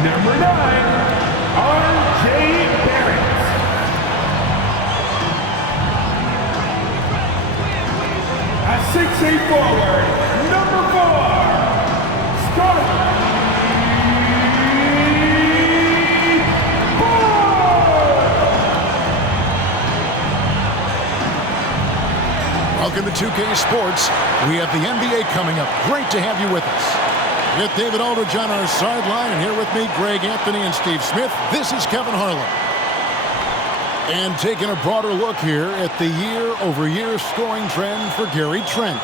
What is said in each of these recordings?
Number 9, R.J. Barrett. A 6'8" forward, number 4, Scotty Barnes. Welcome to 2K Sports. We have the NBA coming up. Great to have you with us. With David Aldridge on our sideline, and here with me, Greg Anthony and Steve Smith. This is Kevin Harlan. And taking a broader look here at the year-over-year scoring trend for Gary Trent.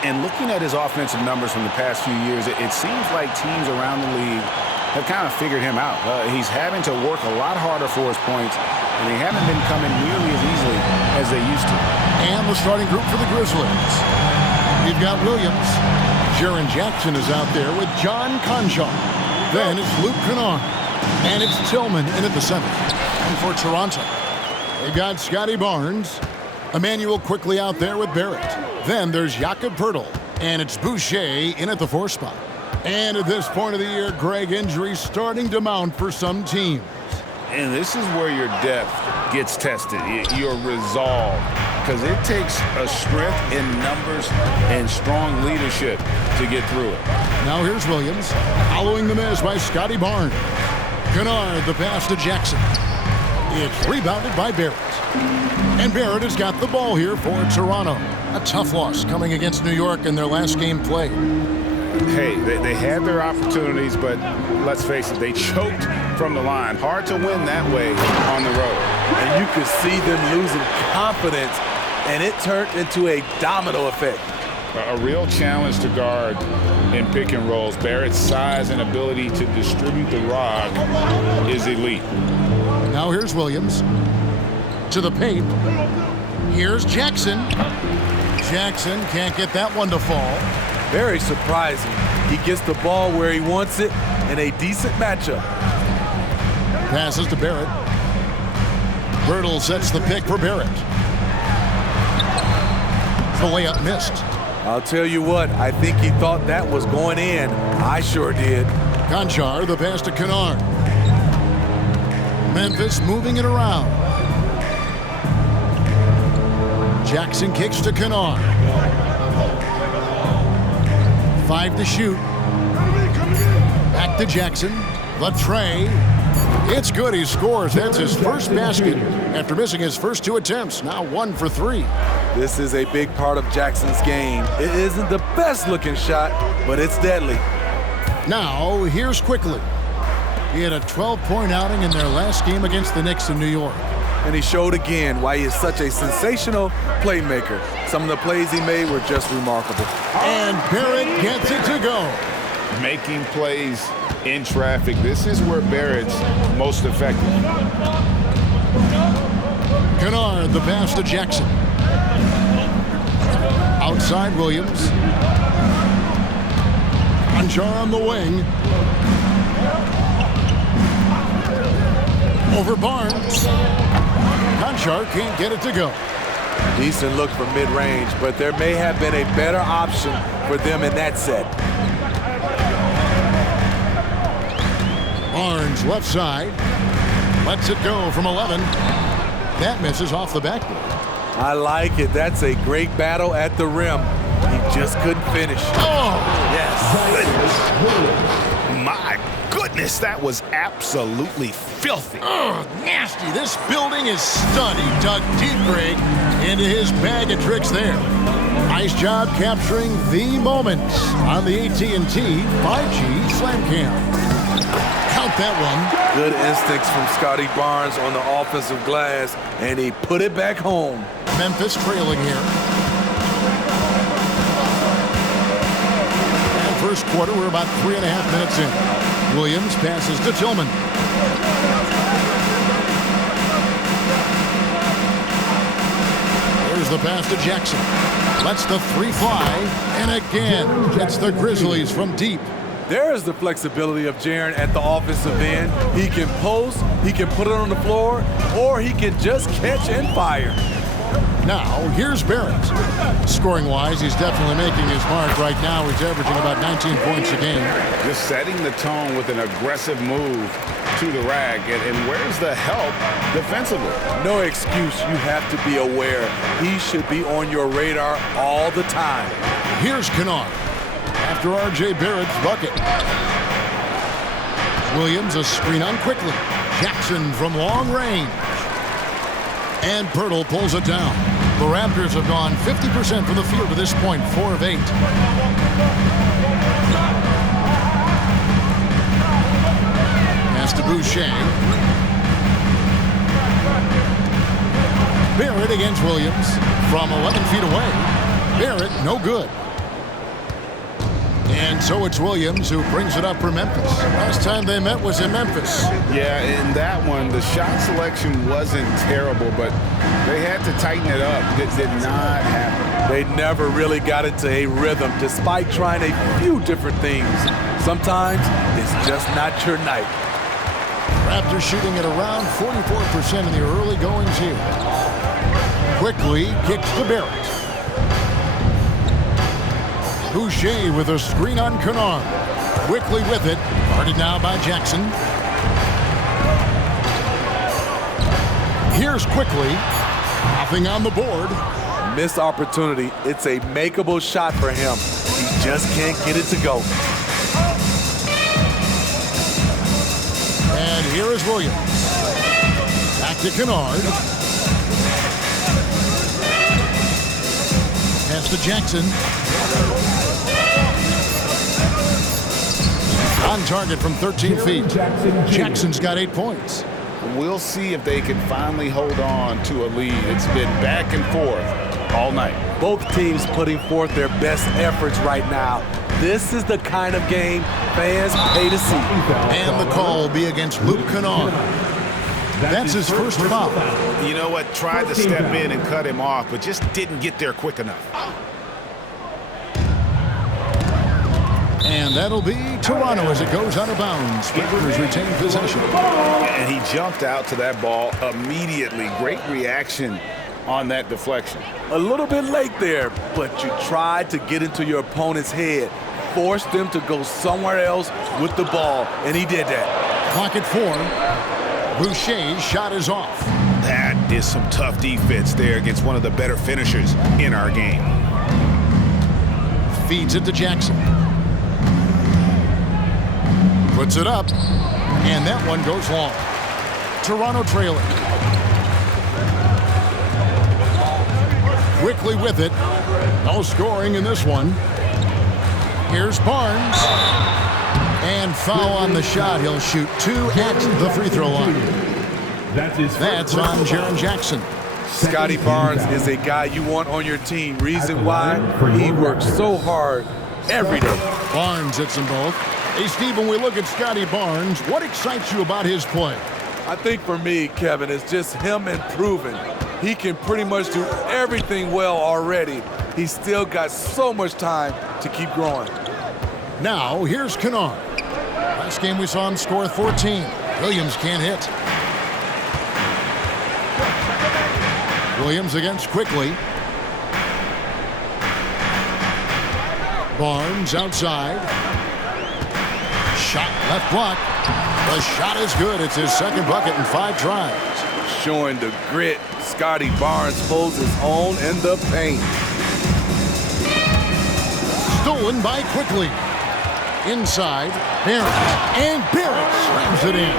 And looking at his offensive numbers from the past few years, it seems like teams around the league have kind of figured him out. He's having to work a lot harder for his points, and they haven't been coming nearly as easily as they used to. And the starting group for the Grizzlies. We've got Williams. Jaren Jackson is out there with John Conchar. Then it's Luke Kennard. And it's Tillman in at the center. And for Toronto, they've got Scotty Barnes. Emmanuel quickly out there with Barrett. Then there's Jakob Poeltl. And it's Boucher in at the 4 spot. And at this point of the year, Greg, injuries starting to mount for some teams. And this is where your depth gets tested, your resolve. Because it takes a strength in numbers and strong leadership to get through it. Now here's Williams, following the miss by Scotty Barnes. Kennard, the pass to Jackson. It's rebounded by Barrett. And Barrett has got the ball here for Toronto. A tough loss coming against New York in their last game played. Hey, they had their opportunities, but let's face it, they choked from the line. Hard to win that way on the road. And you could see them losing confidence, and it turned into a domino effect. A real challenge to guard in pick and rolls. Barrett's size and ability to distribute the rock is elite. Now here's Williams to the paint. Here's Jackson. Jackson can't get that one to fall. Very surprising. He gets the ball where he wants it in a decent matchup. Passes to Barrett. Poeltl sets the pick for Barrett. The layup missed. I'll tell you what, I think he thought that was going in. I sure did. Conchar, the pass to Kennard. Memphis moving it around. Jackson kicks to Kennard. 5 to shoot. Back to Jackson. The tray. It's good. He scores. That's his first basket after missing his first 2 attempts. Now 1 for 3. This is a big part of Jackson's game. It isn't the best looking shot, but it's deadly. Now, here's Quickly. He had a 12-point outing in their last game against the Knicks in New York. And he showed again why he is such a sensational playmaker. Some of the plays he made were just remarkable. And Barrett gets it to go. Making plays in traffic. This is where Barrett's most effective. Kennard, the pass to Jackson. Outside Williams. Conchar on the wing. Over Barnes. Conchar can't get it to go. Decent look from mid-range, but there may have been a better option for them in that set. Barnes left side. Lets it go from 11. That misses off the backboard. I like it. That's a great battle at the rim. He just couldn't finish. Oh! Yes. My goodness, that was absolutely filthy. Oh, nasty. This building is stunning. He dug deep, Greg, into his bag of tricks there. Nice job capturing the moments on the AT&T 5G Slam Cam. Count that one. Good instincts from Scotty Barnes on the offensive glass, and he put it back home. Memphis trailing here. And first quarter, we're about 3.5 minutes in. Williams passes to Tillman. There's the pass to Jackson. Lets the 3 fly. And again, gets the Grizzlies from deep. There is the flexibility of Jaren at the offensive end. He can post, he can put it on the floor, or he can just catch and fire. Now, here's Barrett. Scoring-wise, he's definitely making his mark right now. He's averaging about 19 points a game. Just setting the tone with an aggressive move to the rack. And where's the help defensively? No excuse. You have to be aware. He should be on your radar all the time. Here's Kennard after R.J. Barrett's bucket. Williams a screen on quickly. Jackson from long range. And Pirtle pulls it down. The Raptors have gone 50% from the field to this point, 4 of 8. Pass to Boucher. Barrett against Williams from 11 feet away. Barrett, no good. And so it's Williams who brings it up for Memphis. Last time they met was in Memphis. Yeah, in that one, the shot selection wasn't terrible, but they had to tighten it up. It did not happen. They never really got into a rhythm despite trying a few different things. Sometimes it's just not your night. Raptors shooting at around 44% in the early goings here. Quickly kicks to Barrett. Boucher with a screen on Kennard. Quickly with it. Guarded now by Jackson. Here's Quickly. Nothing on the board. Missed opportunity. It's a makeable shot for him. He just can't get it to go. And here is Williams. Back to Kennard. Pass to Jackson. On target from 13 feet. Jackson's got 8 points. We'll see if they can finally hold on to a lead. It's been back and forth all night. Both teams putting forth their best efforts right now. This is the kind of game fans pay to see. And the call will be against Luke Kennard. That's his first foul. You know what? Tried to step in and cut him off, but just didn't get there quick enough. And that'll be Toronto as it goes out of bounds. Raptors retain possession. And he jumped out to that ball immediately. Great reaction on that deflection. A little bit late there, but you tried to get into your opponent's head. Forced them to go somewhere else with the ball, and he did that. Clock at 4. Boucher's shot is off. That is some tough defense there against one of the better finishers in our game. Feeds it to Jackson. Puts it up, and that one goes long. Toronto trailing. Quickly with it. No scoring in this one. Here's Barnes. And foul on the shot. He'll shoot 2 at the free throw line. That's on Jaren Jackson. Scotty Barnes is a guy you want on your team. Reason why? He works so hard every day. Barnes hits them both. Hey, Steve, when we look at Scotty Barnes, what excites you about his play? I think for me, Kevin, it's just him improving. He can pretty much do everything well already. He's still got so much time to keep growing. Now, here's Kennard. Last game we saw him score 14. Williams can't hit. Williams against Quickly. Barnes outside. Shot left block. The shot is good. It's his second bucket in 5 tries. Showing the grit. Scotty Barnes holds his own in the paint. Stolen by Quickly. Inside, Barrett. And Barrett slams it in.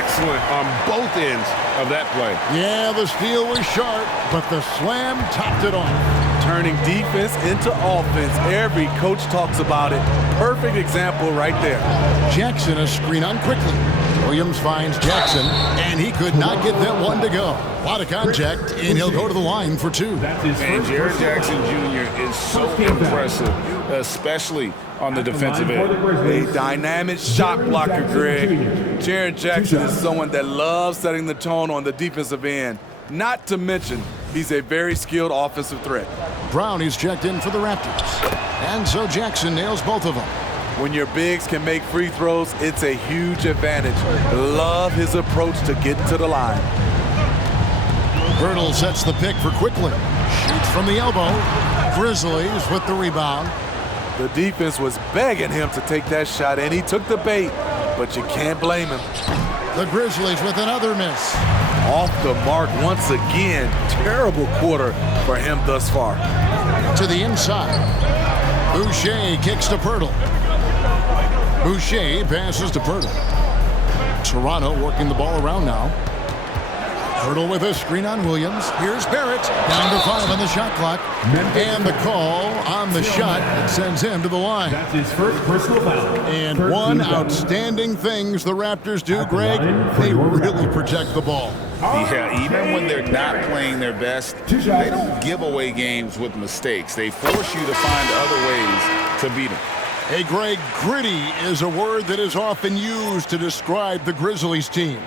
Excellent on both ends of that play. Yeah, the steal was sharp, but the slam topped it off. Turning defense into offense. Every coach talks about it. Perfect example right there. Jackson a screen on Quickly. Williams finds Jackson, and he could not get that one to go. A lot of contact, and he'll go to the line for 2. And Jaren Jackson Jr. is so impressive, especially on the defensive end. A dynamic shot blocker, Greg. Jaren Jackson is someone that loves setting the tone on the defensive end. Not to mention, he's a very skilled offensive threat. Brown is checked in for the Raptors. And so Jackson nails both of them. When your bigs can make free throws, it's a huge advantage. Love his approach to getting to the line. Hurdle sets the pick for quickly. Shoots from the elbow. Grizzlies with the rebound. The defense was begging him to take that shot, and he took the bait, but you can't blame him. The Grizzlies with another miss. Off the mark once again. Terrible quarter for him thus far. To the inside. Boucher kicks to Pirtle. Boucher passes to Pirtle. Toronto working the ball around now. Pirtle with a screen on Williams. Here's Barrett. Down to 5 on the shot clock. And the call on the shot that sends him to the line. That's his first personal foul. And one outstanding things the Raptors do, Greg, they really protect the ball. Yeah, even when they're not playing their best, they don't give away games with mistakes. They force you to find other ways to beat them. Hey, Greg, gritty is a word that is often used to describe the Grizzlies teams.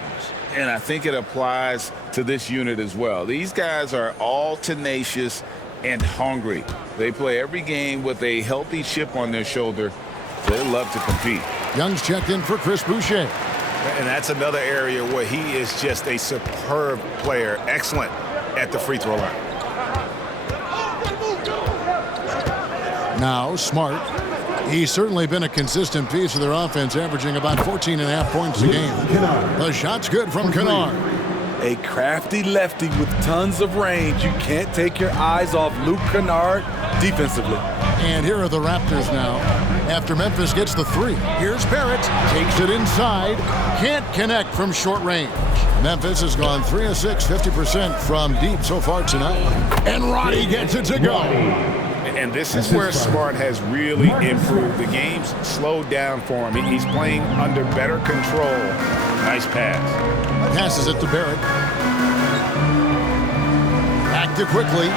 And I think it applies to this unit as well. These guys are all tenacious and hungry. They play every game with a healthy chip on their shoulder. They love to compete. Young's checked in for Chris Boucher. And that's another area where he is just a superb player. Excellent at the free throw line. Now, Smart. He's certainly been a consistent piece of their offense, averaging about 14.5 points a game. The shot's good from Kennard. A crafty lefty with tons of range. You can't take your eyes off Luke Kennard defensively. And here are the Raptors now. After Memphis gets the 3, here's Barrett. Takes it inside. Can't connect from short range. Memphis has gone 3 of 6, 50% from deep so far tonight. And Roddy gets it to go. And this is where Smart has really improved. The game's slowed down for him. He's playing under better control. Nice pass. Passes it to Barrett. Back to quickly.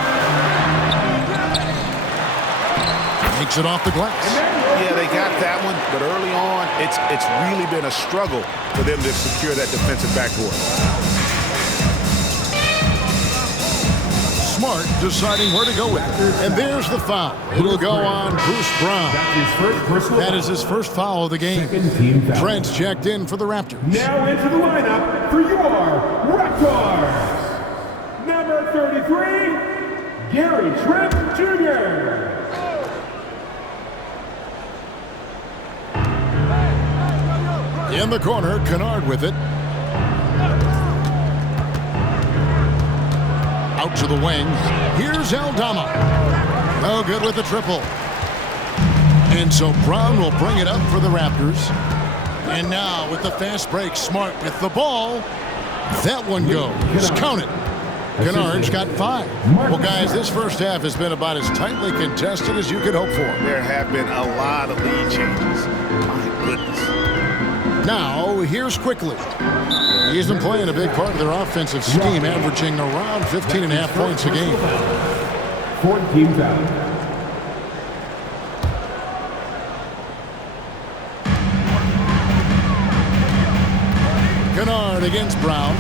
Takes it off the glass. Yeah, they got that one, but early on, it's really been a struggle for them to secure that defensive backboard. Smart deciding where to go with it. And there's the foul. It'll go on Bruce Brown. That is his first foul of the game. Trent's checked in for the Raptors. Now into the lineup for your Raptors. Number 33, Gary Trent Jr. In the corner, Kennard with it. Out to the wing. Here's Aldama. No good with the triple. And so Brown will bring it up for the Raptors. And now with the fast break, Smart with the ball. That one goes. Count it. Kennard's got 5. Well, guys, this first half has been about as tightly contested as you could hope for. There have been a lot of lead changes. My goodness. Now, here's quickly. He's been playing a big part of their offensive scheme, averaging around 15.5 points a game. 14 fouls. Kennard against Brown.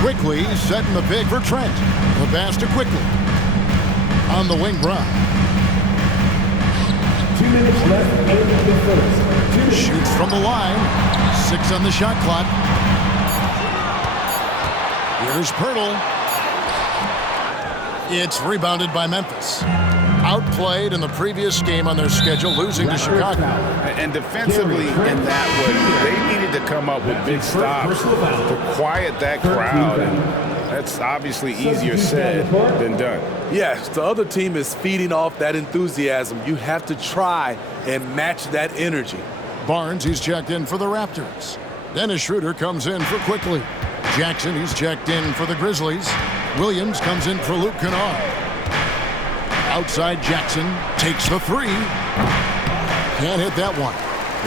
Quickly setting the pick for Trent. The pass to Quickly. On the wing, Brown. 2 minutes left in the first. Shoots from the line. 6 on the shot clock. Here's Pirtle. It's rebounded by Memphis. Outplayed in the previous game on their schedule, losing to Chicago. And defensively in that way, they needed to come up with big stops to quiet that crowd. And that's obviously easier said than done. Yes, the other team is feeding off that enthusiasm. You have to try and match that energy. Barnes, he's checked in for the Raptors. Dennis Schroeder comes in for Quickly. Jackson, he's checked in for the Grizzlies. Williams comes in for Luke Kennard. Outside Jackson takes the 3. Can't hit that one.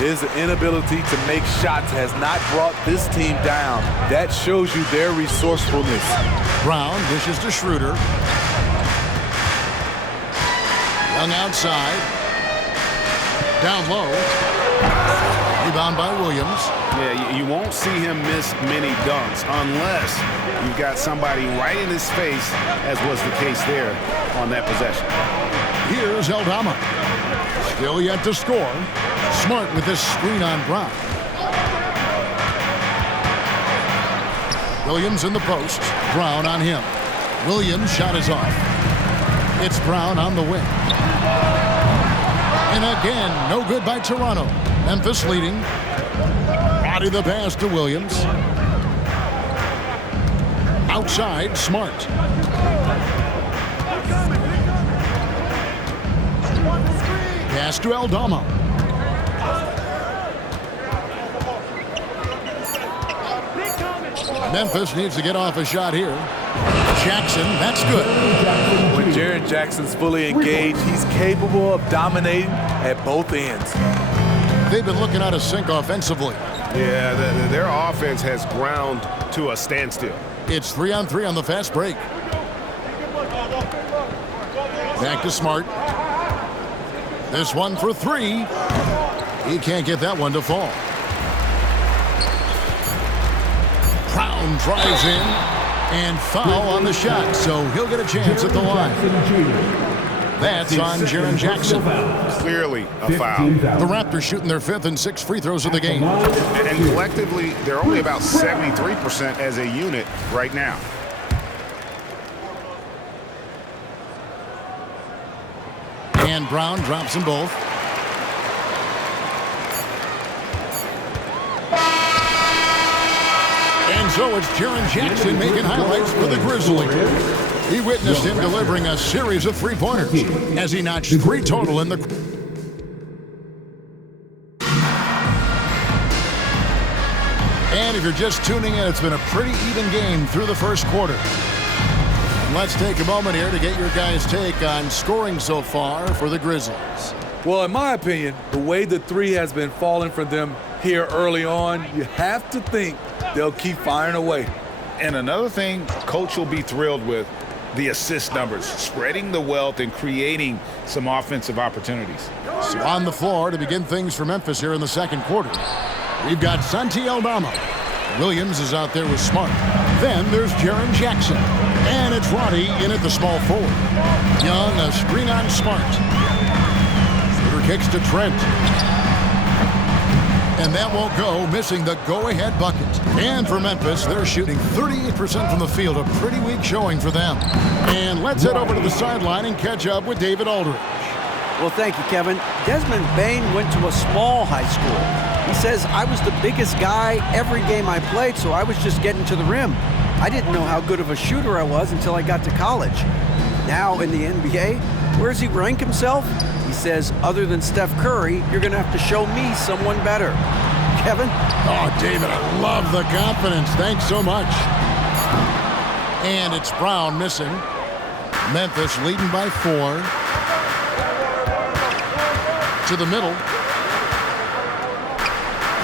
His inability to make shots has not brought this team down. That shows you their resourcefulness. Brown dishes to Schroeder. Young outside. Down low. Rebound by Williams. Yeah, you won't see him miss many dunks unless you've got somebody right in his face, as was the case there on that possession. Here's Aldama. Still yet to score. Smart with this screen on Brown. Williams in the post. Brown on him. Williams' shot is off. It's Brown on the wing. And again, no good by Toronto. Memphis leading. Body the pass to Williams. Outside, Smart. Pass to Aldama. Memphis needs to get off a shot here. Jackson, that's good. When Jaren Jackson's fully engaged, he's capable of dominating at both ends. They've been looking out of sync offensively. Yeah, their offense has ground to a standstill. It's 3-on-3 on the fast break. Back to Smart. This one for three. He can't get that one to fall. Brown drives in and foul on the shot, so he'll get a chance at the line. That's on Jaren Jackson. Clearly a foul. The Raptors shooting their 5th and 6th free throws of the game. And collectively, they're only about 73% as a unit right now. And Brown drops them both. And so it's Jaren Jackson making highlights for the Grizzlies. He witnessed him delivering a series of three-pointers as he notched 3 total in the... And if you're just tuning in, it's been a pretty even game through the first quarter. Let's take a moment here to get your guys' take on scoring so far for the Grizzlies. Well, in my opinion, the way the three has been falling for them here early on, you have to think they'll keep firing away. And another thing Coach will be thrilled with, the assist numbers, spreading the wealth and creating some offensive opportunities. So on the floor to begin things for Memphis here in the second quarter, we've got Santi Aldama. Williams is out there with Smart. Then there's Jaren Jackson. And it's Roddy in at the small forward. Young, a screen on Smart. Shooter kicks to Trent. And that won't go, missing the go-ahead bucket. And for Memphis, they're shooting 38% from the field, a pretty weak showing for them. And let's head over to the sideline and catch up with David Aldridge. Well, thank you, Kevin. Desmond Bane went to a small high school. He says, I was the biggest guy every game I played, so I was just getting to the rim. I didn't know how good of a shooter I was until I got to college. Now in the NBA, where does he rank himself? He says, other than Steph Curry, you're going to have to show me someone better. Kevin? Oh, David, I love the confidence. Thanks so much. And it's Brown missing. Memphis leading by 4. To the middle.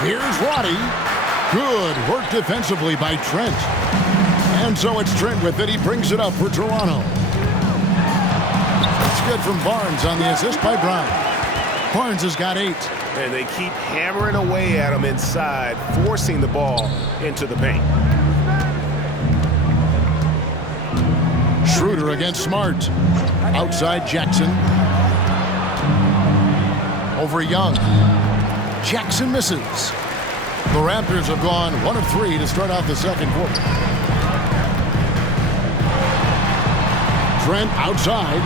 Here's Roddy. Good work defensively by Trent. And so it's Trent with it. He brings it up for Toronto. It's good from Barnes on the assist by Brown. Barnes has got 8. And they keep hammering away at him inside, forcing the ball into the paint. Schroeder against Smart. Outside Jackson. Over Young. Jackson misses. The Raptors have gone 1 of 3 to start out the second quarter. Trent outside.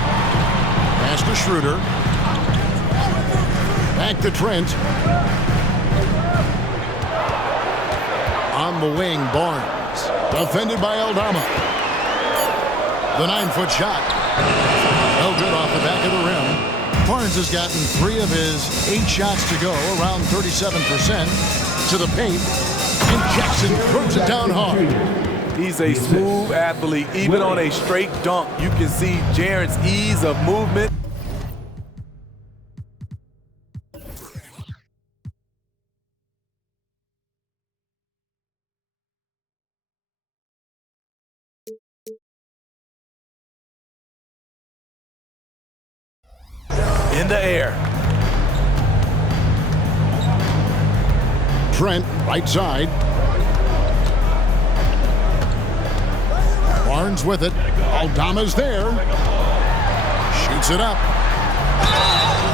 Pass to Schroeder. Back to Trent. On the wing, Barnes. Defended by Aldama. The 9-foot shot. No good off the back of the rim. Barnes has gotten 3 of his 8 shots to go, around 37% to the paint. And Jackson throws it down hard. He's a smooth athlete. Even on a straight dunk, you can see Jaren's ease of movement. In the air. Trent, right side. Barnes with it. Aldama's there. Shoots it up.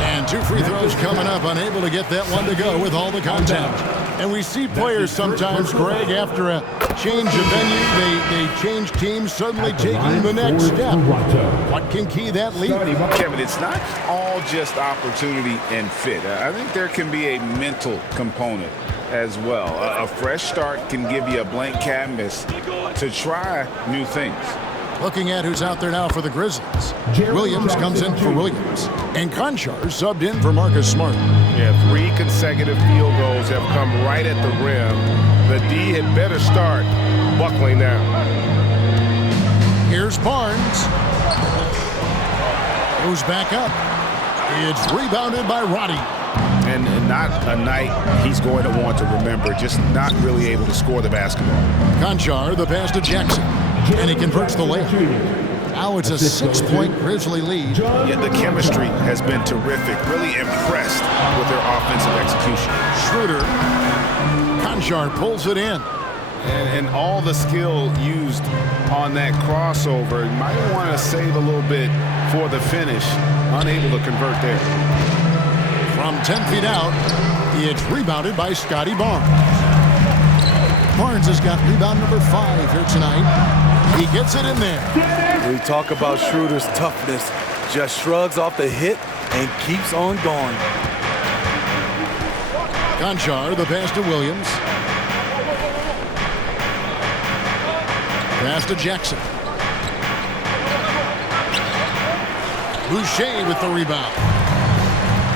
And 2 free throws coming up. Unable to get that one to go with all the contact. And we see players sometimes, Greg, after a change of venue, they change teams, suddenly taking the next step. What can key that leap? Kevin, it's not all just opportunity and fit. I think there can be a mental component as well. A fresh start can give you a blank canvas to try new things. Looking at who's out there now for the Grizzlies. Williams comes in for Williams. And Conchar subbed in for Marcus Smart. Yeah, 3 consecutive field goals have come right at the rim. The D had better start buckling now. Here's Barnes. Goes back up. It's rebounded by Roddy. And not a night he's going to want to remember, just not really able to score the basketball. Conchar, the pass to Jackson. And he converts the layup. Now it's a 6-point Grizzly lead. Yeah, the chemistry has been terrific. Really impressed with their offensive execution. Schroeder. Conchar pulls it in. And all the skill used on that crossover. You might want to save a little bit for the finish. Unable to convert there. From 10 feet out, it's rebounded by Scotty Barnes. Barnes has got rebound number 5 here tonight. He gets it in there. We talk about Schroeder's toughness. Just shrugs off the hit and keeps on going. Conchar, the pass to Williams. Pass to Jackson. Boucher with the rebound.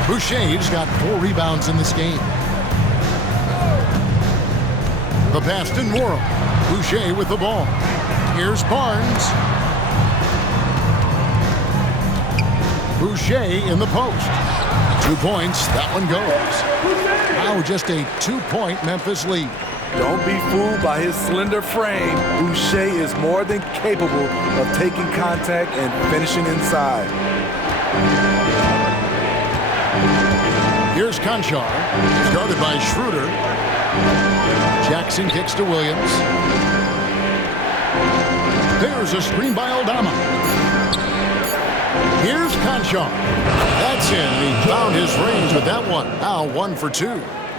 Boucher's got 4 rebounds in this game. The pass to Morrow. Boucher with the ball. Here's Barnes. Boucher in the post. 2 points. That one goes. Now just a 2-point Memphis lead. Don't be fooled by his slender frame. Boucher is more than capable of taking contact and finishing inside. Here's Conchar. He's guarded by Schroeder. Jackson kicks to Williams. There's a screen by Aldama. Here's Conchar. That's in. He found his range with that one. Now 1 for 2.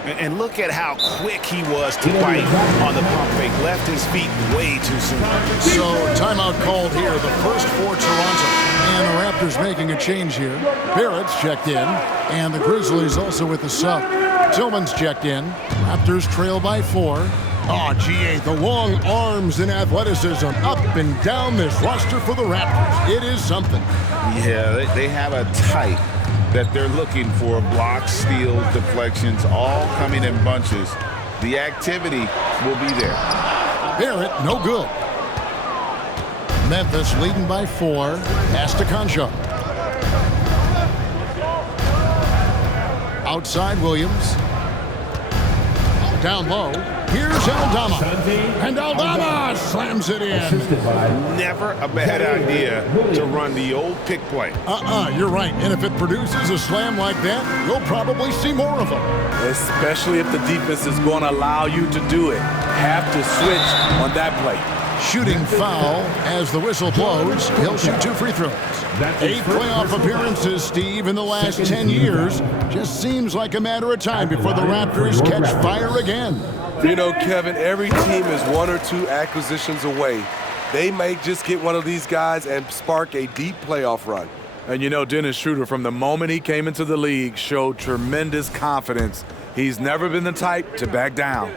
And look at how quick he was to bite on the pump fake. Left his feet way too soon. So timeout called here. The first for Toronto. And the Raptors making a change here. Barrett's checked in. And the Grizzlies also with the sub. Tillman's checked in. Raptors trail by 4. Oh, GA, the long arms and athleticism up and down this roster for the Raptors. It is something. Yeah, they have a type that they're looking for. Blocks, steals, deflections, all coming in bunches. The activity will be there. Barrett, no good. Memphis leading by 4. Pass to Conchar. Outside Williams. Down low. Here's Aldama. And Aldama slams it in. Never a bad idea to run the old pick play. You're right. And if it produces a slam like that, we'll probably see more of them. Especially if the defense is going to allow you to do it. Have to switch on that play. Shooting foul as the whistle blows. He'll shoot 2 free throws. 8 playoff appearances, Steve, in the last 10 years. Just seems like a matter of time before the Raptors catch fire again. You know, Kevin, every team is 1 or 2 acquisitions away. They may just get one of these guys and spark a deep playoff run. And you know, Dennis Schroeder, from the moment he came into the league, showed tremendous confidence. He's never been the type to back down.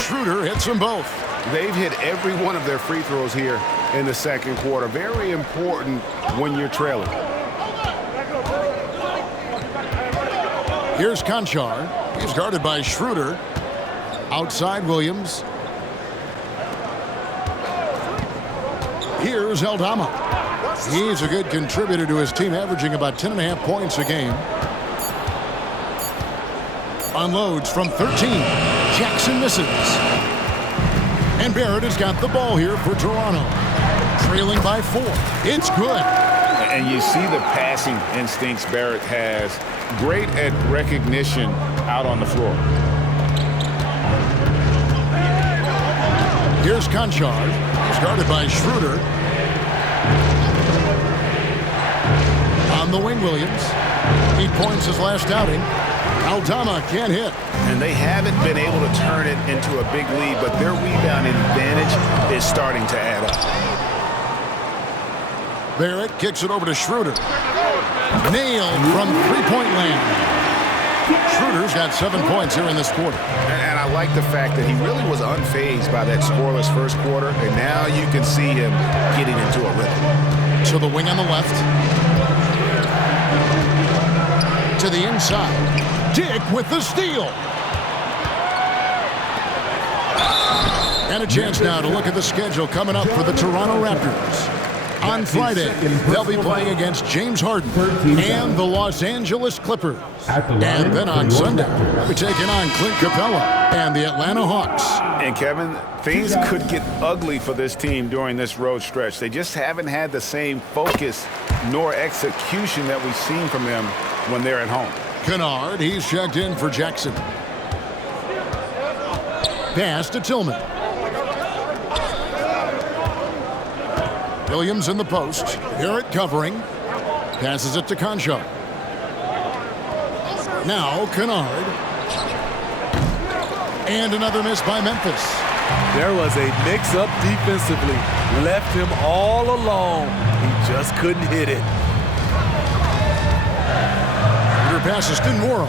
Schroeder hits them both. They've hit every one of their free throws here in the second quarter. Very important when you're trailing. Here's Conchar. He's guarded by Schroeder. Outside Williams. Here's Aldama. He's a good contributor to his team, averaging about 10.5 points a game. Unloads from 13. Jackson misses. And Barrett has got the ball here for Toronto. Trailing by 4. It's good. And you see the passing instincts Barrett has. Great at recognition out on the floor. Here's Conchar. He's guarded by Schroeder. On the wing, Williams. 8 points his last outing. Aldama can't hit. And they haven't been able to turn it into a big lead, but their rebounding advantage is starting to add up. Barrett kicks it over to Schroeder. Nailed from three-point land. Schroeder's got 7 points here in this quarter. And I like the fact that he really was unfazed by that scoreless first quarter, and now you can see him getting into a rhythm. To the wing on the left. To the inside. Dick with the steal. And a chance now to look at the schedule coming up for the Toronto Raptors. On Friday, they'll be playing against James Harden and the Los Angeles Clippers. And then on Sunday, we're taking on Clint Capella and the Atlanta Hawks. And Kevin, things could get ugly for this team during this road stretch. They just haven't had the same focus nor execution that we've seen from them when they're at home. Kennard, he's checked in for Jackson. Pass to Tillman. Williams in the post. Barrett covering. Passes it to Concho. Now Kennard. And another miss by Memphis. There was a mix-up defensively. Left him all alone. He just couldn't hit it. Under passes to Noro.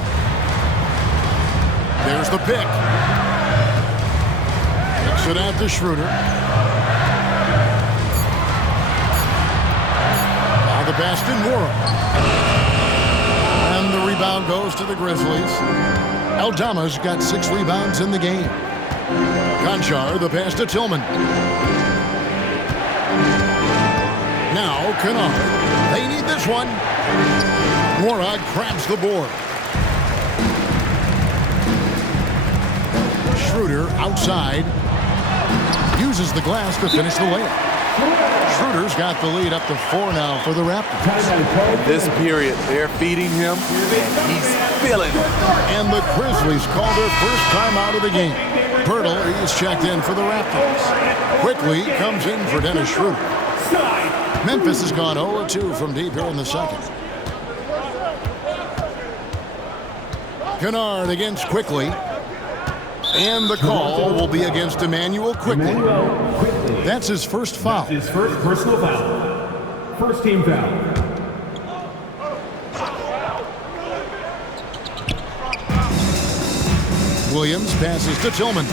There's the pick. Kicks it out to Schroeder. The pass to Noro. And the rebound goes to the Grizzlies. Aldama's got 6 rebounds in the game. Conchar, the pass to Tillman. Now Kennard. They need this one. Morag grabs the board. Schroeder outside. Uses the glass to finish the layup. Schroeder's got the lead up to 4 now for the Raptors. In this period, they're feeding him, and he's feeling it. And the Grizzlies call their first time out of the game. Pirtle is checked in for the Raptors. Quickly comes in for Dennis Schroeder. Memphis has gone 0-2 from deep here in the second. Kennard against Quickly. And the call will be against Emmanuel Quickly. That's his first foul. His first personal foul. First team foul. Williams passes to Tillman.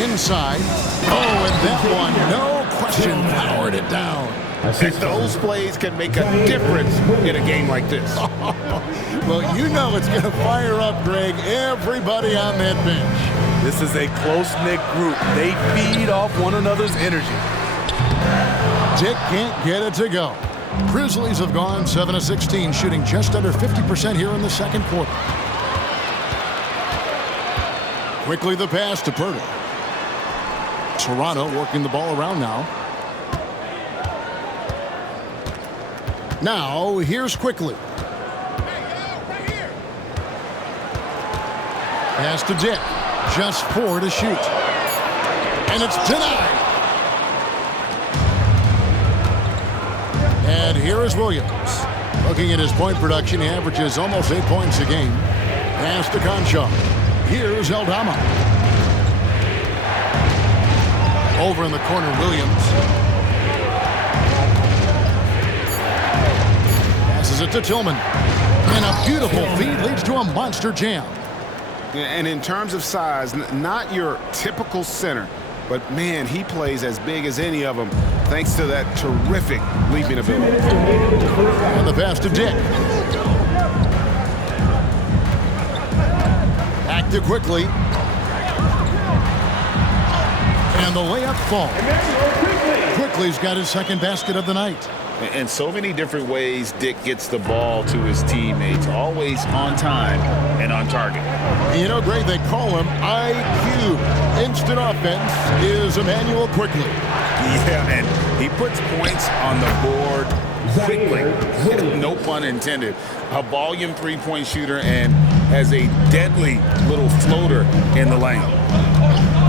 Inside. Oh, and that one, no question, powered it down. And those plays can make a difference in a game like this. Well, you know it's going to fire up, Greg, everybody on that bench. This is a close-knit group. They feed off one another's energy. Dick can't get it to go. Grizzlies have gone 7 of 16, shooting just under 50% here in the second quarter. Quickly the pass to Pirtle. Toronto working the ball around now. Now, here's Quickly. Pass to Dick. Just 4 to shoot. And it's denied. And here is Williams. Looking at his point production, he averages almost 8 points a game. Pass to Concho. Here's Aldama. Over in the corner, Williams. Passes it to Tillman. And a beautiful feed leads to a monster jam. And in terms of size, not your typical center, but man, he plays as big as any of them thanks to that terrific leaping ability. And the pass to Dick. Back to Quickly. And the layup falls. Quickly's got his second basket of the night. In so many different ways, Dick gets the ball to his teammates, always on time and on target. You know, Greg, they call him IQ. Instant offense is Emmanuel Quickly. Yeah, and he puts points on the board quickly. No pun intended. A volume three-point shooter and has a deadly little floater in the lane.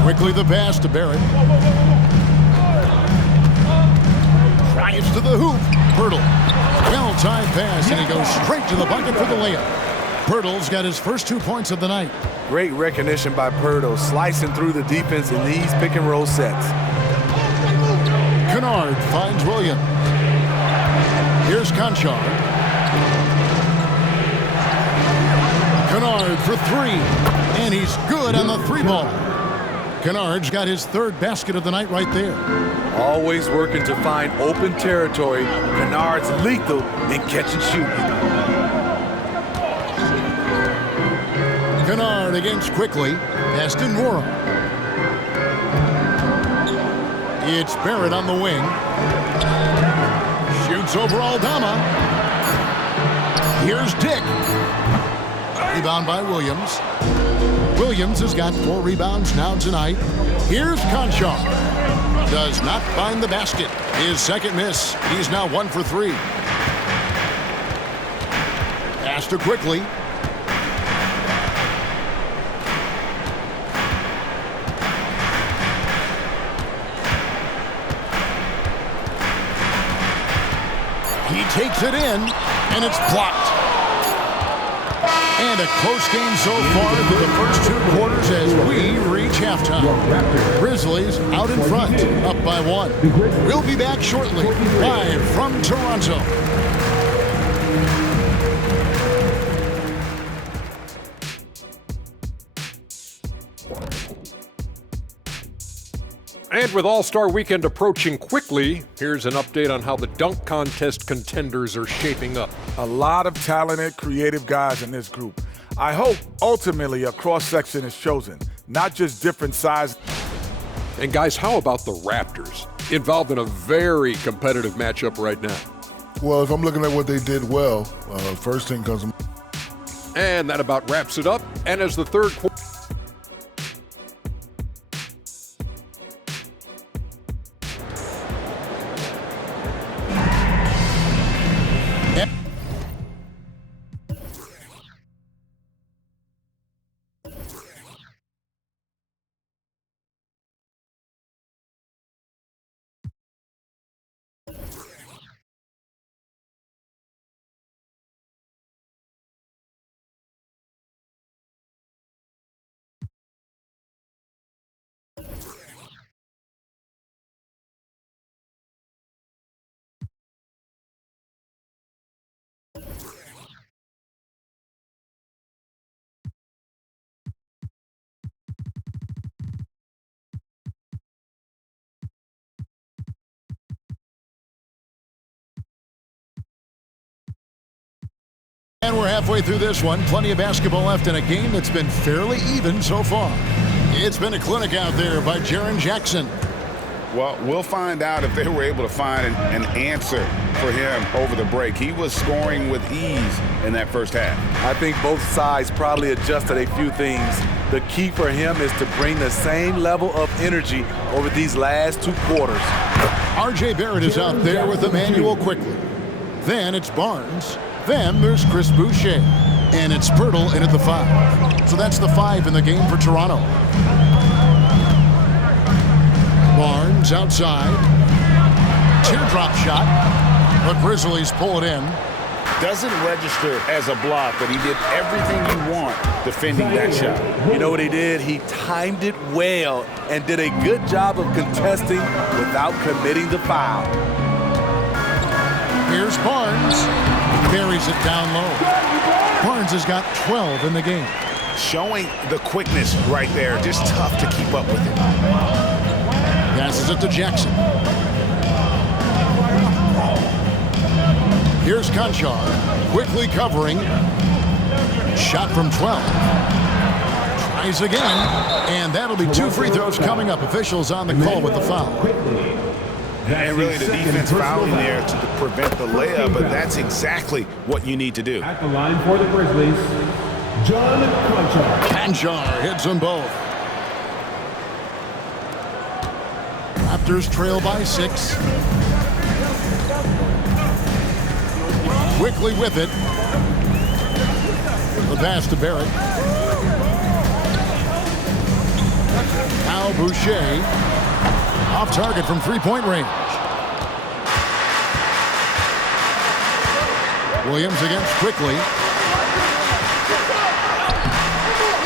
Quickly the pass to Barrett. Drives to the hoop. Pirtle. Well-timed pass, and he goes straight to the bucket for the layup. Pirtle's got his first 2 points of the night. Great recognition by Pirtle, slicing through the defense in these pick-and-roll sets. Kennard finds Williams. Here's Conchar. Kennard for three, and he's good on the three ball. Kennard's got his third basket of the night right there. Always working to find open territory. Kennard's lethal in catch and shoot. Kennard against Quickly. Aston Warren. It's Barrett on the wing. Shoots over Aldama. Here's Dick. Rebound by Williams. Williams has got 4 rebounds now tonight. Here's Conchar. Does not find the basket. His second miss. He's now 1 for 3. Pass to Quickly. He takes it in, and it's blocked. And a close game so far through the first 2 quarters as we reach halftime. Grizzlies out in front, up by 1. We'll be back shortly, live from Toronto. And with All-Star Weekend approaching quickly, here's an update on how the dunk contest contenders are shaping up. A lot of talented, creative guys in this group. I hope ultimately a cross-section is chosen, not just different sizes. And guys, how about the Raptors? Involved in a very competitive matchup right now. Well, if I'm looking at what they did well, first thing comes to mind. And that about wraps it up. And as the third quarter. And we're halfway through this one. Plenty of basketball left in a game that's been fairly even so far. It's been a clinic out there by Jaren Jackson. Well, we'll find out if they were able to find an answer for him over the break. He was scoring with ease in that first half. I think both sides probably adjusted a few things. The key for him is to bring the same level of energy over these last 2 quarters. R.J. Barrett is out there with Emmanuel Quickly. Then it's Barnes. Then there's Chris Boucher. And it's Pirtle in at the 5. So that's the 5 in the game for Toronto. Barnes outside. Teardrop shot. The Grizzlies pull it in. Doesn't register as a block, but he did everything you want defending that shot. You know what he did? He timed it well and did a good job of contesting without committing the foul. Here's Barnes. Buries it down low. Barnes has got 12 in the game. Showing the quickness right there. Just tough to keep up with it. Passes it to Jackson. Here's Conchar. Quickly covering. Shot from 12. Tries again. And that'll be 2 free throws coming up. Officials on the call with the foul. And really the defense fouling there to prevent the layup, but that's exactly what you need to do. At the line for the Grizzlies, John Conchar. Conchar hits them both. Raptors trail by 6. Quickly with it. The pass to Barrett. Now Boucher. Off target from 3-point range. Williams against Quickly.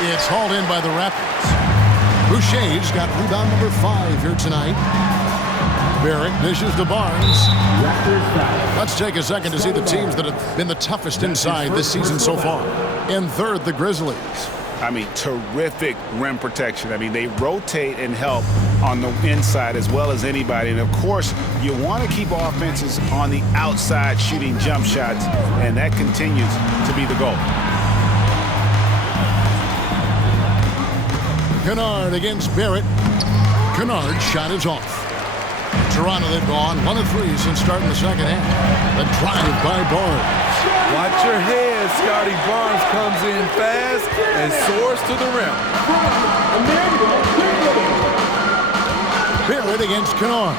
It's hauled in by the Raptors. Boucher's got rebound number 5 here tonight. Barrett dishes to Barnes. Let's take a second to see the teams that have been the toughest inside this season so far. In third, the Grizzlies. I mean, terrific rim protection. I mean, they rotate and help on the inside as well as anybody. And, of course, you want to keep offenses on the outside shooting jump shots, and that continues to be the goal. Kennard against Barrett. Kennard's shot is off. Toronto, they've gone 1 of 3 since starting the second half. The drive by Barnes. Watch your head. Scotty Barnes comes in fast and soars to the rim. Barrett against Kennard.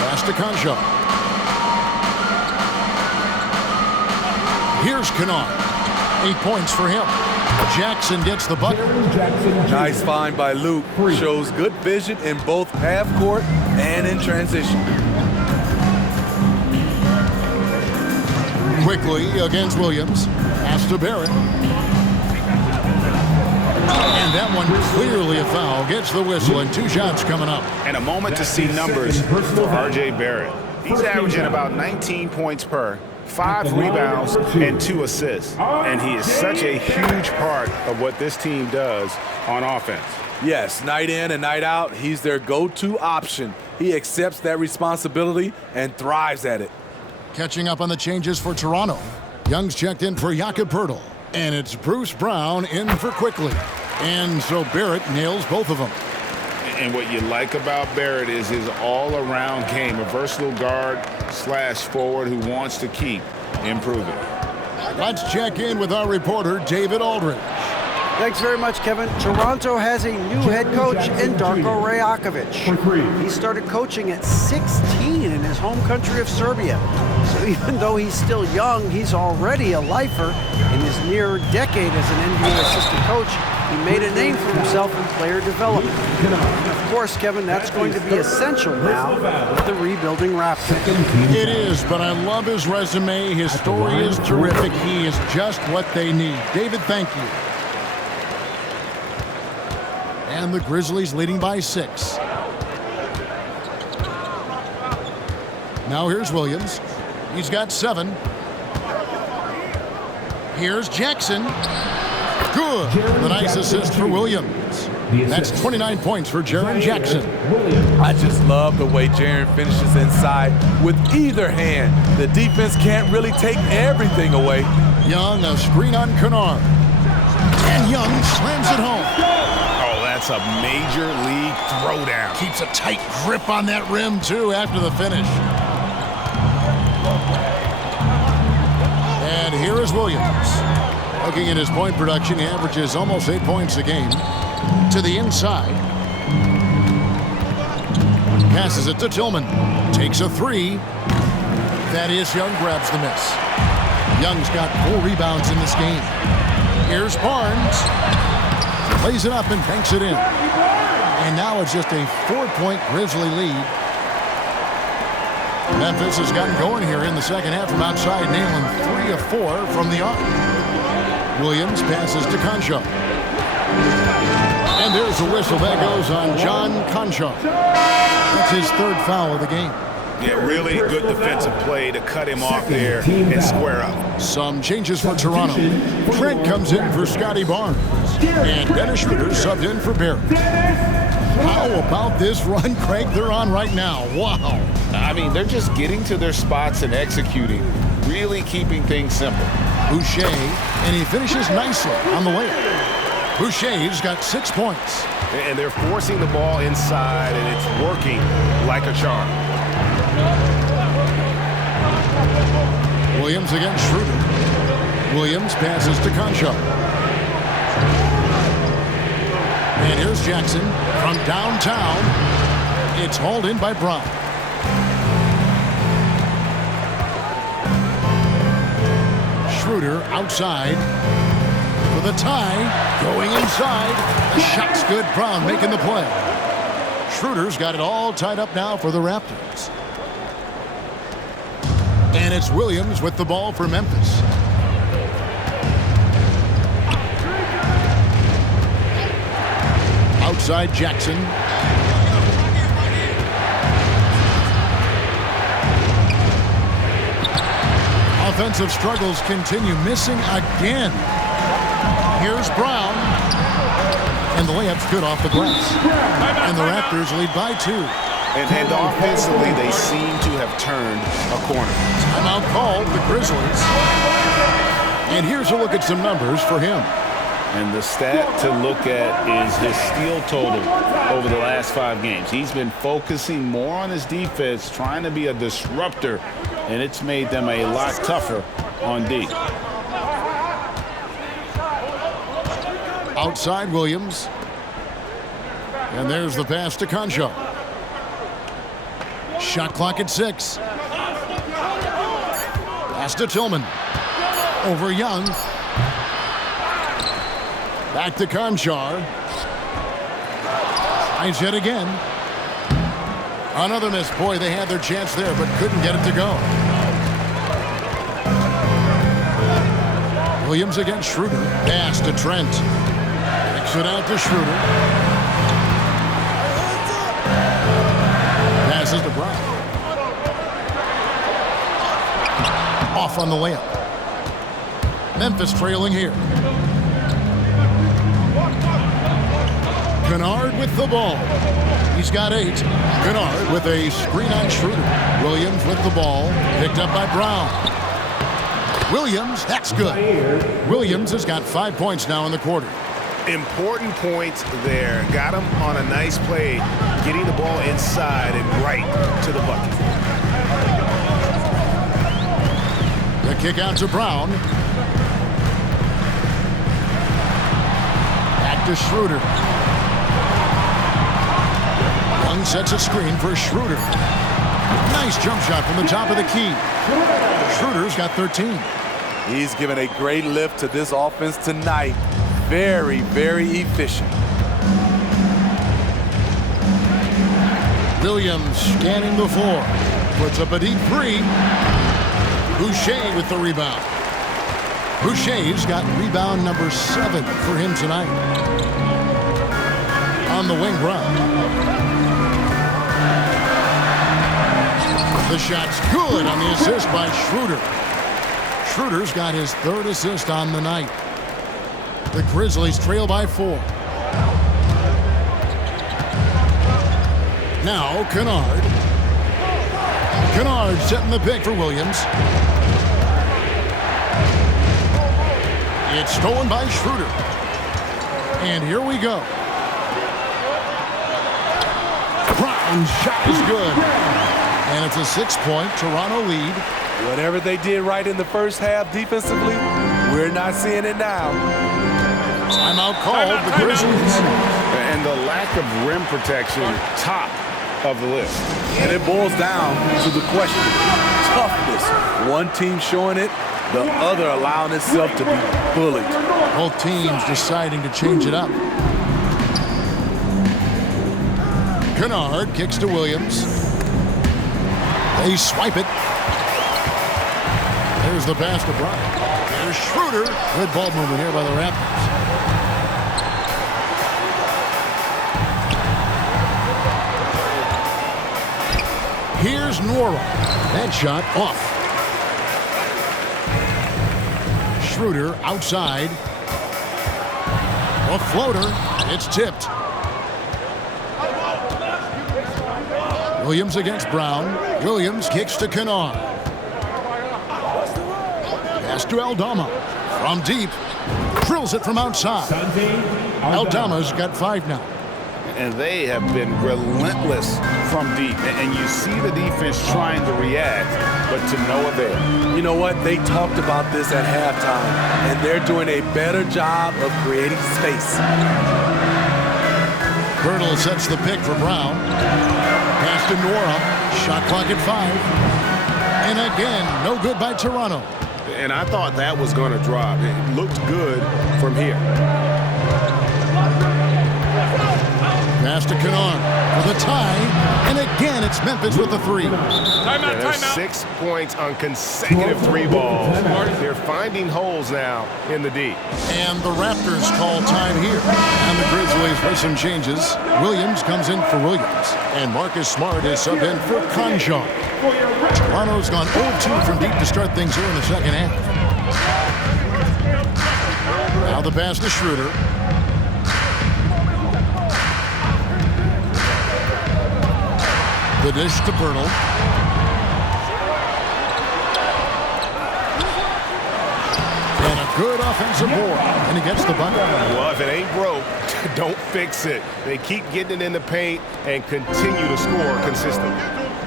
Pass to Concho. Here's Kennard. 8 points for him. Jackson gets the bucket. Nice find by Luke. Shows good vision in both half court and in transition. Quickly against Williams. Pass to Barrett. And that one clearly a foul. Gets the whistle and 2 shots coming up. And a moment to see numbers for R.J. Barrett. He's averaging about 19 points per, 5 rebounds, and 2 assists. And he is such a huge part of what this team does on offense. Yes, night in and night out, he's their go-to option. He accepts that responsibility and thrives at it. Catching up on the changes for Toronto. Young's checked in for Jakob Poeltl. And it's Bruce Brown in for Quickly. And so Barrett nails both of them. And what you like about Barrett is his all-around game, a versatile guard/forward who wants to keep improving. Let's check in with our reporter, David Aldridge. Thanks very much, Kevin. Toronto has a new head coach in Darko Rajakovic. He started coaching at 16 in his home country of Serbia. So even though he's still young, he's already a lifer. In his near decade as an NBA assistant coach, he made a name for himself in player development. Of course, Kevin, that's going to be essential now with the rebuilding Raptors. It is, but I love his resume. His story is terrific. He is just what they need. David, thank you. And the Grizzlies leading by 6. Now here's Williams. He's got 7. Here's Jackson. Good. The nice assist for Williams. That's 29 points for Jaren Jackson. I just love the way Jaren finishes inside with either hand. The defense can't really take everything away. Young, a screen on Kennard. And Young slams it home. That's a major league throwdown. Keeps a tight grip on that rim, too, after the finish. And here is Williams. Looking at his point production, he averages almost 8 points a game. To the inside. Passes it to Tillman. Takes a 3. Thaddeus Young grabs the miss. Young's got 4 rebounds in this game. Here's Barnes. Plays it up and banks it in. And now it's just a 4-point Grizzly lead. Memphis has gotten going here in the second half from outside, nailing 3 of 4 from the arc. Williams passes to Concho. And there's a whistle that goes on John Concho. That's his 3rd foul of the game. Yeah, really good defensive play to cut him off there and square up. Some changes for Toronto. Trent comes in for Scotty Barnes. And Dennis Schroeder subbed in for Barrett. How about this run, Craig, they're on right now? Wow. I mean, they're just getting to their spots and executing, really keeping things simple. Boucher, and he finishes nicely on the layup. Boucher's got 6 points. And they're forcing the ball inside, and it's working like a charm. Williams against Schroeder. Williams passes to Concho. And here's Jackson from downtown. It's hauled in by Brown. Schroeder outside for the tie. Going inside. The shot's good. Brown making the play. Schroeder's got it all tied up now for the Raptors. And it's Williams with the ball for Memphis. Outside Jackson. Offensive struggles continue, missing again. Here's Brown. And the layup's good off the glass. And the Raptors lead by 2. And offensively, they seem to have turned a corner. Timeout called the Grizzlies. And here's a look at some numbers for him. And the stat to look at is his steal total over the last 5 games. He's been focusing more on his defense, trying to be a disruptor, and it's made them a lot tougher on D. Outside Williams. And there's the pass to Concho. Shot clock at 6. Pass to Tillman. Over Young. Back to Conchar. Tries yet again. Another miss. Boy, they had their chance there, but couldn't get it to go. Williams against Schroeder. Pass to Trent. Kicks it out to Schroeder. Passes to Brown. Off on the layup. Memphis trailing here. Kennard with the ball. He's got 8. Kennard with a screen on Schroeder. Williams with the ball. Picked up by Brown. Williams, that's good. Williams has got 5 points now in the quarter. Important points there. Got him on a nice play, getting the ball inside and right to the bucket. The kick out to Brown. Back to Schroeder. Young sets a screen for Schroeder. Nice jump shot from the top of the key. Schroeder's got 13. He's given a great lift to this offense tonight. Very, very efficient. Williams scanning the floor. Puts up a deep 3. Boucher with the rebound. Boucher's got rebound number 7 for him tonight. On the wing, Brown. The shot's good on the assist by Schroeder. Schroeder's got his 3rd assist on the night. The Grizzlies trail by 4. Now Kennard. Kennard setting the pick for Williams. It's stolen by Schroeder. And here we go. Brown's shot is good. And it's a 6-point Toronto lead. Whatever they did right in the first half defensively, we're not seeing it now. Timeout called the Grizzlies. And the lack of rim protection, top of the list. And it boils down to the question. Toughness. One team showing it, the other allowing itself to be bullied. Both teams deciding to change it up. Kennard kicks to Williams. They swipe it. There's the pass to Brown. There's Schroeder. Good ball movement here by the Raptors. Here's Nora. That shot off. Schroeder outside. A floater. It's tipped. Williams against Brown. Williams kicks to Kennard. Pass to Aldama. From deep. Drills it from outside. Aldama's got 5 now. And they have been relentless from deep. And you see the defense trying to react, but to no avail. You know what? They talked about this at halftime, and they're doing a better job of creating space. Birtle sets the pick for Brown. Pass to Nora. Shot clock at 5. And again, no good by Toronto. And I thought that was going to drop. It looked good from here. Pass to Kennard for the tie, and again it's Memphis with the three. There's 6 points on consecutive 3 balls. They're finding holes now in the D. And the Raptors call time here. And the Grizzlies with some changes. Williams comes in for Williams. And Marcus Smart is subbed in for Conjon. Toronto's gone 0-2 from deep to start things here in the second half. Now the pass to Schroeder. The dish to Pirtle. And a good offensive board. And he gets the bucket. Well, if it ain't broke, don't fix it. They keep getting it in the paint and continue to score consistently.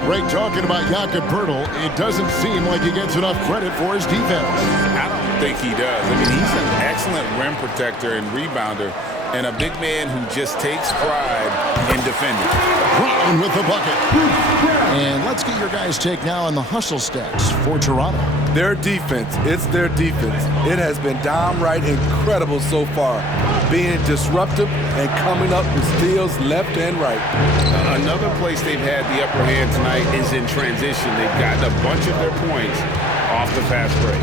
Ray talking about Jakob Pirtle. It doesn't seem like he gets enough credit for his defense. I don't think he does. I mean, he's an excellent rim protector and rebounder, and a big man who just takes pride in defending. Brown with the bucket. And let's get your guys' take now on the hustle stats for Toronto. Their defense, it's their defense. It has been downright incredible so far, being disruptive and coming up with steals left and right. Another place they've had the upper hand tonight is in transition. They've gotten a bunch of their points off the fast break.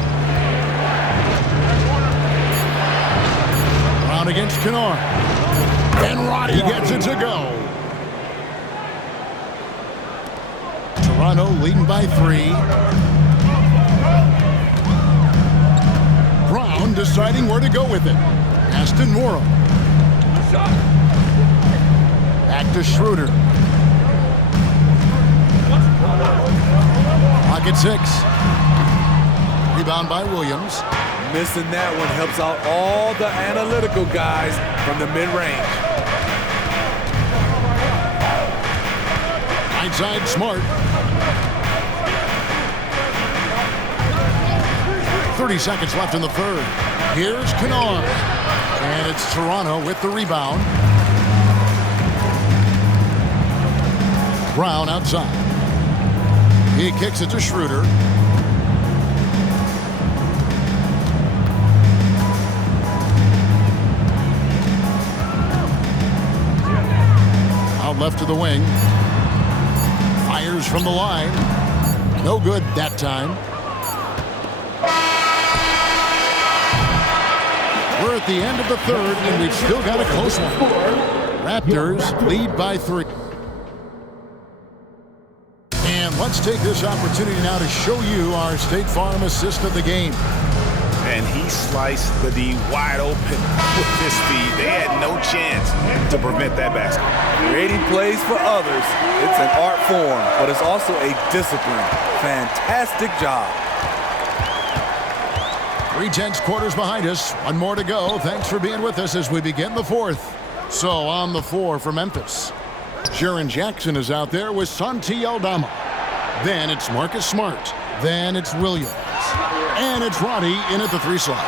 Brown against Kennard. And Roddy gets it to go. Toronto leading by 3. Brown deciding where to go with it. Aston Morrow. Back to Schroeder. Pocket 6. Rebound by Williams. Missing that one helps out all the analytical guys from the mid-range. Right side Smart. 30 seconds left in the third. Here's Kennard. And it's Toronto with the rebound. Brown outside. He kicks it to Schroeder. Out left to the wing. Fires from the line. No good that time. We're at the end of the third, and we've still got a close one. Raptors lead by 3. And let's take this opportunity now to show you our State Farm assist of the game. And he sliced the D wide open with his feed. They had no chance to prevent that basket. Creating plays for others, it's an art form, but it's also a discipline. Fantastic job. 3/10 quarters behind us. One more to go. Thanks for being with us as we begin the fourth. So on the floor for Memphis, Jaren Jackson is out there with Santi Aldama. Then it's Marcus Smart. Then it's Williams. And it's Roddy in at the 3 slot.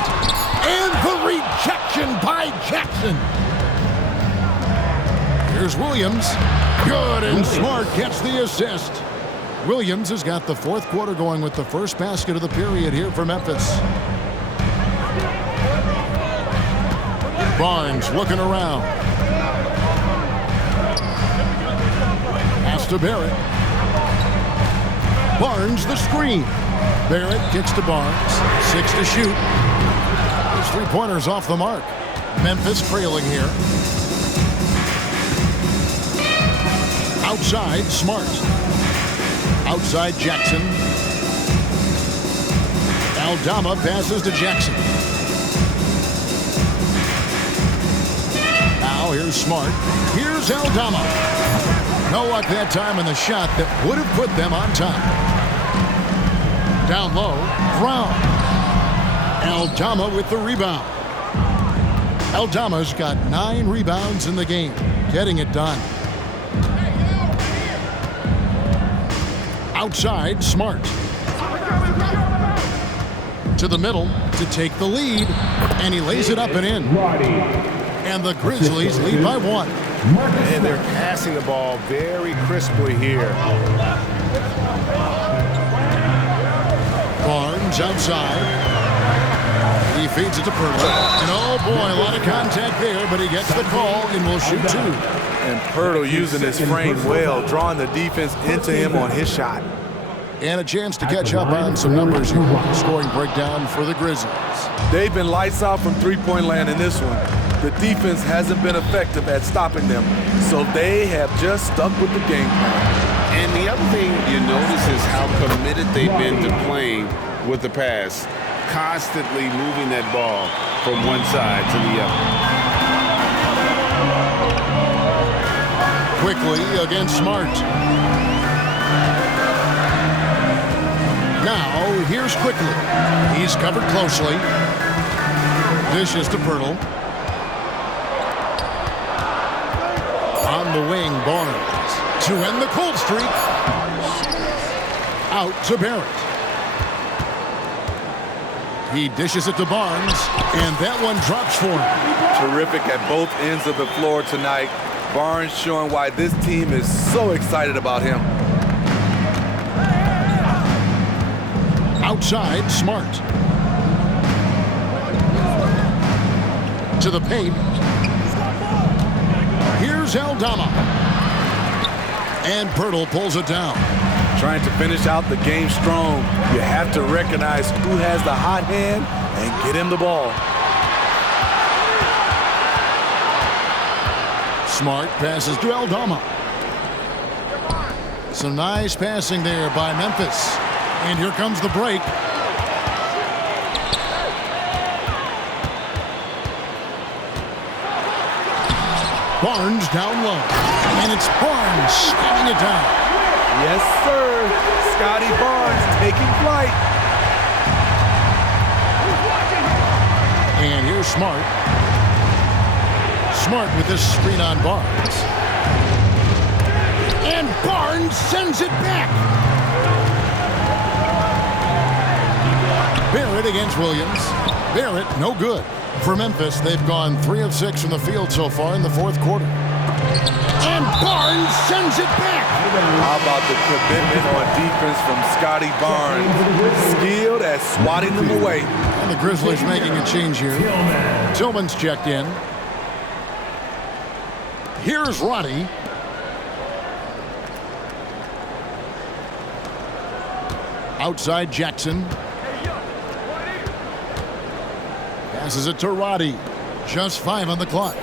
And the rejection by Jackson. Here's Williams. Good, and Smart gets the assist. Williams has got the 4th quarter going with the first basket of the period here for Memphis. Barnes looking around. Pass to Barrett. Barnes the screen. Barrett kicks to Barnes. 6 to shoot. His 3-pointers off the mark. Memphis trailing here. Outside, Smart. Outside, Jackson. Aldama passes to Jackson. Now here's Smart. Here's Aldama. No luck that time in the shot that would have put them on top. Down low, Brown. Aldama with the rebound. Aldama's got 9 rebounds in the game, getting it done. Outside, Smart. To the middle to take the lead, and he lays it up and in. And the Grizzlies lead by 1. And they're passing the ball very crisply here. Barnes outside. He feeds it to Pirtle. And oh boy, a lot of contact there, but he gets the call and will shoot 2. And Pirtle using his frame well, drawing the defense into him on his shot. And a chance to catch up on some numbers here. Scoring breakdown for the Grizzlies. They've been lights out from three-point land in this one. The defense hasn't been effective at stopping them, so they have just stuck with the game plan. And the other thing you notice is how committed they've been to playing with the pass, constantly moving that ball from one side to the other. Quickly against Smart. Now, here's Quickly. He's covered closely. Dishes to Pirtle. On the wing, Barnes. To end the cold streak. Out to Barrett. He dishes it to Barnes, and that one drops for him. Terrific at both ends of the floor tonight. Barnes showing why this team is so excited about him. Outside, Smart. To the paint. Here's Aldama. And Pirtle pulls it down. Trying to finish out the game strong, you have to recognize who has the hot hand and get him the ball. Smart passes to Aldama. Some nice passing there by Memphis. And here comes the break. Barnes down low. And it's Barnes slamming it down. Yes, sir. Scotty Barnes taking flight. And here's Smart. Smart with this screen on Barnes. And Barnes sends it back. Barrett against Williams. Barrett, no good. For Memphis, they've gone 3 of 6 from the field so far in the fourth quarter. And Barnes sends it back. How about the commitment on defense from Scotty Barnes? Skilled at swatting them away. And the Grizzlies making a change here. Tillman's checked in. Here's Roddy. Outside Jackson. Passes it to Roddy. Just 5 on the clock.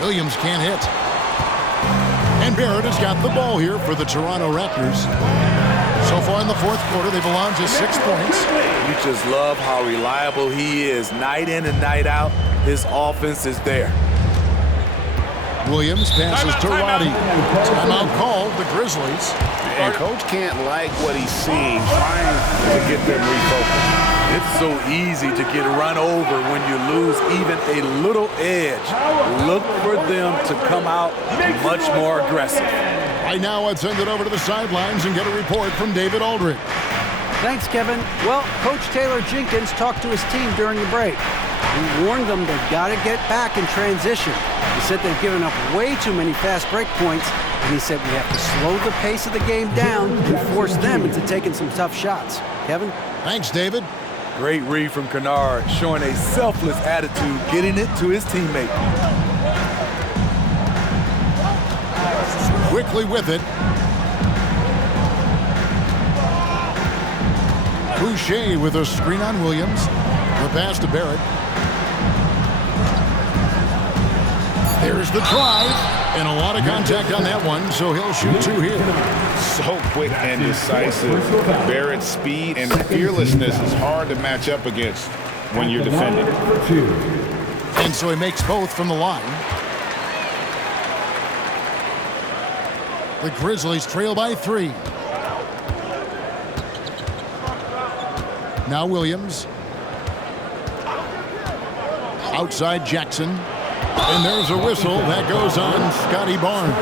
Williams can't hit. And Barrett has got the ball here for the Toronto Raptors. So far in the fourth quarter, they've allowed just 6 points. You just love how reliable he is. Night in and night out, his offense is there. Williams passes to Roddy. Timeout called, the Grizzlies. And Coach can't like what he's seeing, trying to get them refocused. It's so easy to get run over when you lose even a little edge. Look for them to come out much more aggressive. Right now, I'd send it over to the sidelines and get a report from David Aldridge. Thanks, Kevin. Well, Coach Taylor Jenkins talked to his team during the break. He warned them they've got to get back in transition. He said they've given up way too many fast break points, and he said we have to slow the pace of the game down and force them into taking some tough shots. Kevin? Thanks, David. Great read from Kennard, showing a selfless attitude, getting it to his teammate. Quickly with it. Boucher with a screen on Williams. The pass to Barrett. There's the drive. And a lot of contact on that one, so he'll shoot 2 here. So quick and decisive. Barrett's speed and fearlessness is hard to match up against when you're defending. And so he makes both from the line. The Grizzlies trail by 3. Now Williams. Outside Jackson. And there's a whistle that goes on Scotty Barnes.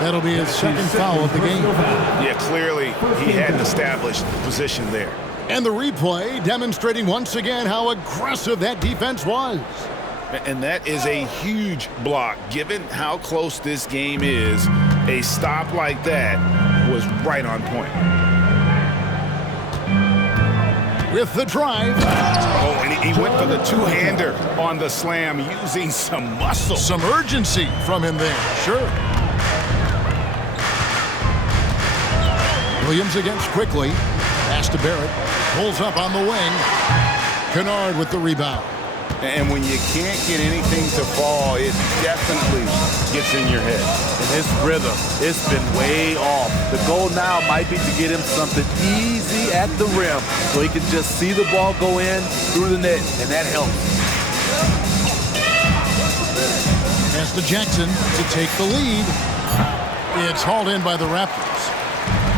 That'll be his second foul of the game. Yeah, clearly he hadn't established position there. And the replay demonstrating once again how aggressive that defense was. And that is a huge block. Given how close this game is, a stop like that was right on point. With the drive. Oh, and he went for the two-hander on the slam, using some muscle. Some urgency from him there. Sure. Williams against Quickly. Pass to Barrett. Pulls up on the wing. Kennard with the rebound. And when you can't get anything to fall, it definitely gets in your head. And his rhythm, it's been way off. The goal now might be to get him something easy at the rim so he can just see the ball go in through the net, and that helps. Pass to Jackson to take the lead. It's hauled in by the Raptors.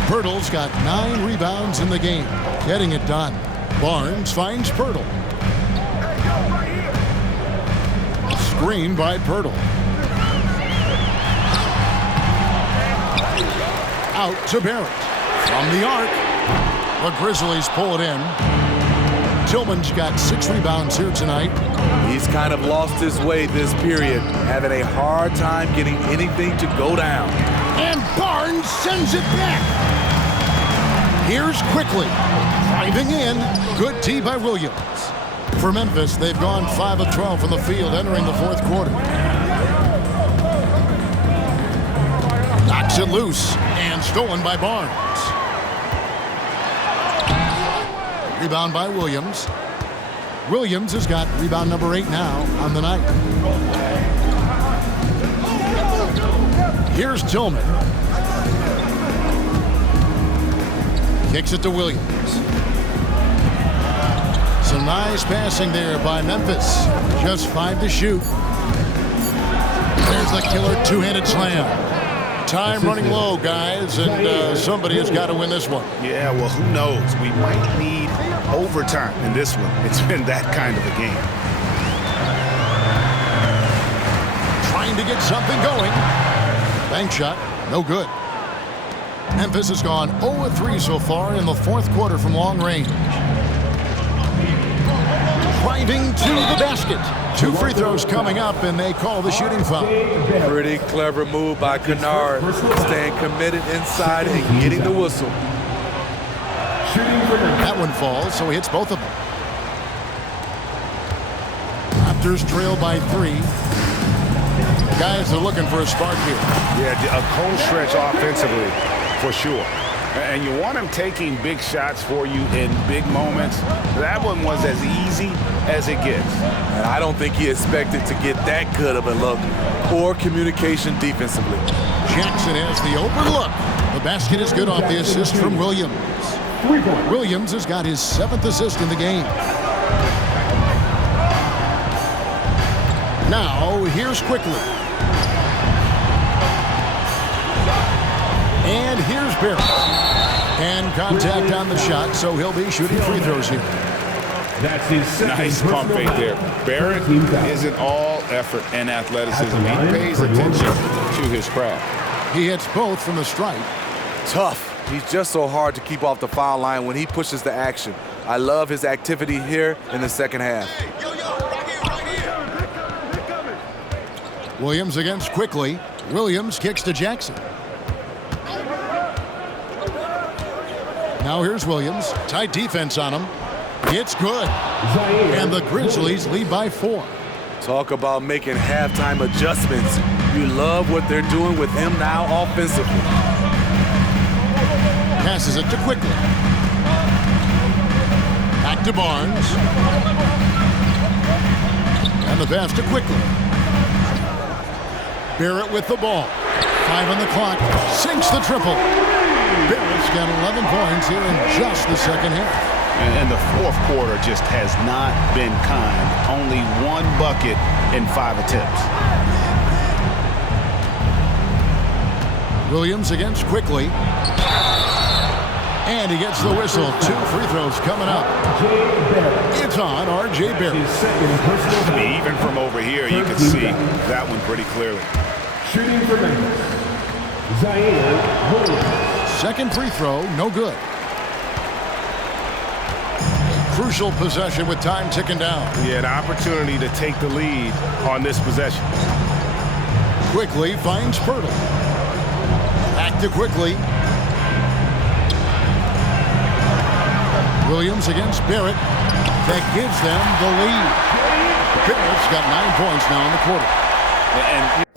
Pirtle's got 9 rebounds in the game, getting it done. Barnes finds Pirtle. Screen by Pirtle. Out to Barrett. From the arc. The Grizzlies pull it in. Tillman's got 6 rebounds here tonight. He's kind of lost his way this period, having a hard time getting anything to go down. And Barnes sends it back. Here's Quickly. Driving in. Good tee by Williams. For Memphis, they've gone 5 of 12 from the field entering the fourth quarter. Knocks it loose and stolen by Barnes. Rebound by Williams. Williams has got rebound number 8 now on the night. Here's Tillman. Kicks it to Williams. Some nice passing there by Memphis. Just 5 to shoot. There's the killer two-handed slam. Time running low, guys, and somebody has got to win this one. Yeah, well, who knows? We might need overtime in this one. It's been that kind of a game. Trying to get something going. Bank shot, no good. Memphis has gone 0-3 so far in the fourth quarter from long range. Driving to the basket. 2 free throws coming up, and they call the shooting foul. Pretty clever move by Kennard, staying committed inside and getting the whistle. That one falls, so he hits both of them. Raptors trail by 3. Guys are looking for a spark here. Yeah, a cold stretch offensively, for sure. And you want him taking big shots for you in big moments. That one was as easy as it gets. And I don't think he expected to get that good of a look. Poor communication defensively. Jackson has the open look. The basket is good off the assist from Williams. Williams has got his 7th assist in the game. Now, here's Quickly. And here's Barrett. And contact on the shot, so he'll be shooting free throws here. That's his second Nice pump fake there. Barrett isn't all effort and athleticism. He pays attention to his craft. He hits both from the stripe. Tough. He's just so hard to keep off the foul line when he pushes the action. I love his activity here in the second half. Williams against Quickly. Williams kicks to Jackson. Now here's Williams. Tight defense on him. It's good. And the Grizzlies lead by 4. Talk about making halftime adjustments. You love what they're doing with him now offensively. Passes it to Quickly. Back to Barnes. And the pass to Quickly. Barrett with the ball. 5 on the clock. Sinks the triple. Barrett's got 11 points here in just the second half. And the fourth quarter just has not been kind. Only 1 bucket in 5 attempts. Williams against Quickly. And he gets the whistle. 2 free throws coming up. It's on R.J. Barrett. Even from over here, you can see that one pretty clearly. Shooting for Memphis, Zion Williams. Second free throw, no good. Crucial possession with time ticking down. Yeah, the opportunity to take the lead on this possession. Quickly finds Pirtle. Back to Quickly. Williams against Barrett. That gives them the lead. Barrett's got 9 points now in the quarter. And